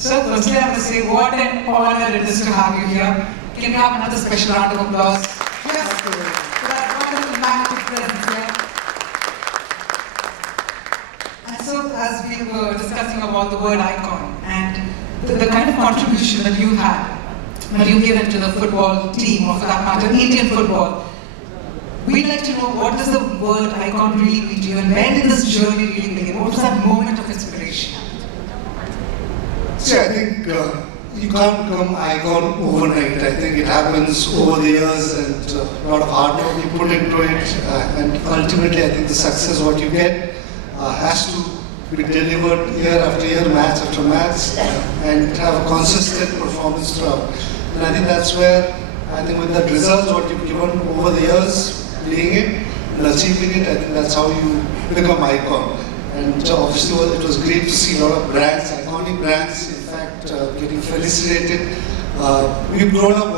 So firstly, I must say what an honor it is to have you here. Can we have another special round of applause? Yes, for that wonderful magnetic presence here. And so, as we were discussing about the word icon and the kind of contribution that you had, that you given to the football team, or for that matter, Indian football, we'd like to know, what does the word icon really mean to you, and where did this journey really begin? What was that moment of inspiration? See, I think you can't become icon overnight. I think it happens over the years, and a lot of hard work you put into it, and ultimately I think the success what you get has to be delivered year after year, match after match, and have a consistent performance throughout. And I think that's where, I think with the results what you've given over the years, playing it and achieving it, I think that's how you become icon. And obviously it was great to see a lot of brands, iconic brands, in fact, getting felicitated. We've grown up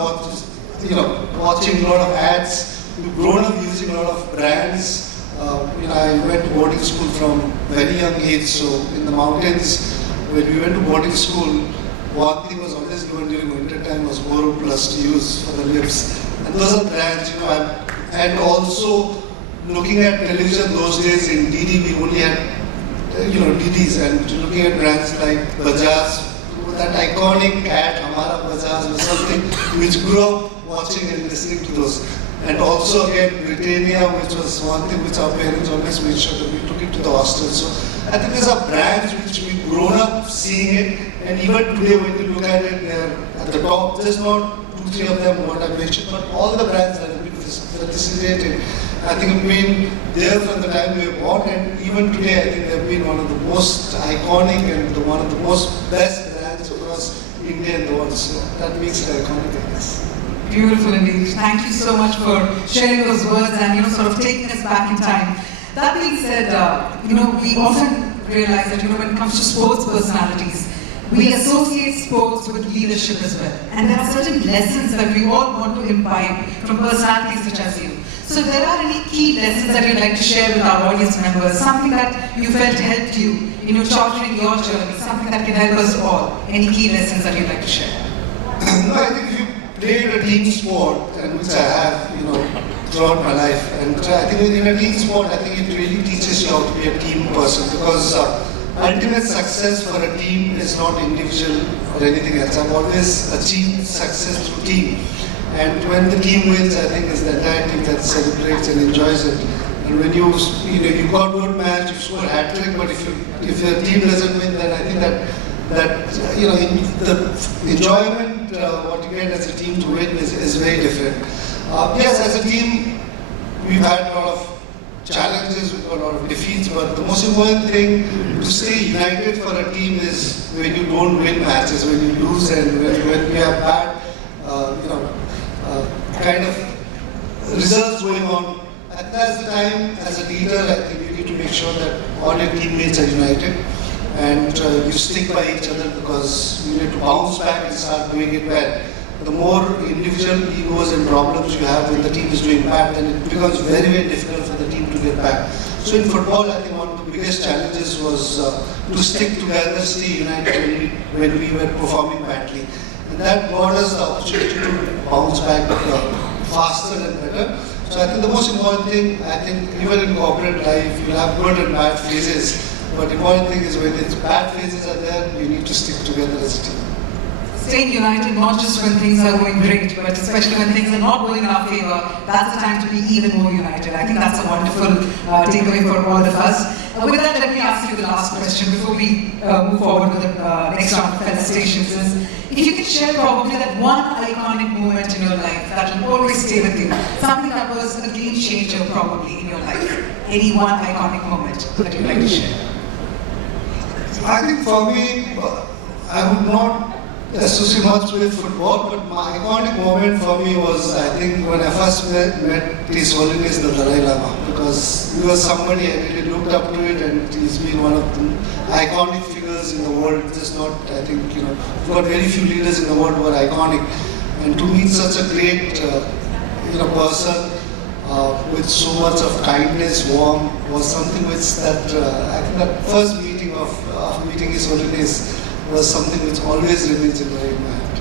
watching a lot of ads. We've grown up using a lot of brands. I went to boarding school from very young age, so in the mountains, when we went to boarding school, one thing was always given during winter time was Oro Plus to use for the lips. And those are brands, and also looking at television those days in DD, we only had DDs, and looking at brands like Bajaj, that iconic ad, Hamara Bajaj, was something which grew up watching and listening to those. And also again, Britannia, which was one thing which our parents always made sure that we took it to the hostel. So I think these are brands which we've grown up seeing it, and even today when you look at it, they're at the top. Just not 2-3 of them what I mentioned, but all the brands that have been felicitated, I think have been there from the time we were born, and even today I think they've been one of the most iconic and one of the most best brands across India and the world. So that makes it iconic, I guess. Beautiful indeed. Thank you so much for sharing those words and sort of taking us back in time. That being said, we often realize that when it comes to sports personalities, we associate sports with leadership as well. And there are certain lessons that we all want to imbibe from personalities such as you. So if there are any key lessons that you'd like to share with our audience members, something that you felt helped you in charting your journey, something that can help us all, any key lessons that you'd like to share? No, I think if you played a team sport, and which I have, throughout my life, and I think in a team sport, I think it really teaches you how to be a team person, because ultimate success for a team is not individual or anything else. I've always achieved success through team. And when the team wins, I think it's the entire team that celebrates and enjoys it. And when you got good match, you score a hat trick, but if your team doesn't win, then I think that the enjoyment what you get as a team to win is very different. Yes, as a team, we've had a lot of challenges, we've got a lot of defeats, but the most important thing to stay united for a team is when you don't win matches, when you lose, and when you have bad, kind of results going on. At that time, as a leader, I think you need to make sure that all your teammates are united, and you stick by each other, because you need to bounce back and start doing it well. The more individual egos and problems you have when the team is doing bad, then it becomes very, very difficult for the team to get back. So in football, I think one of the biggest challenges was to stick together, stay united when we were performing badly. And that brought us the opportunity to bounce back faster and better. So I think the most important thing, I think even in corporate life, you'll have good and bad phases. But the important thing is when its bad phases are there, you need to stick together as a team. Staying united, not just when things are going great, but especially when things are not going in our favor, that's the time to be even more united. I think that's a wonderful takeaway for all of us. With that, let me ask you the last question before we move forward with the next round of felicitations. If you could share probably that one iconic moment in your life that will always stay with you, something that was a game changer probably in your life. Any one iconic moment that you'd like to share? I think for me, I would not associate much with football, but my iconic moment for me was, I think, when I first met His Holiness the Dalai Lama, because he was somebody I really looked up to it, and he's been one of the iconic figures in the world. Just not, I think, we've got very few leaders in the world who are iconic, and to meet such a great, person with so much of kindness, warmth, was something which I think that first meeting of meeting His Holiness was something which always remains in my mind.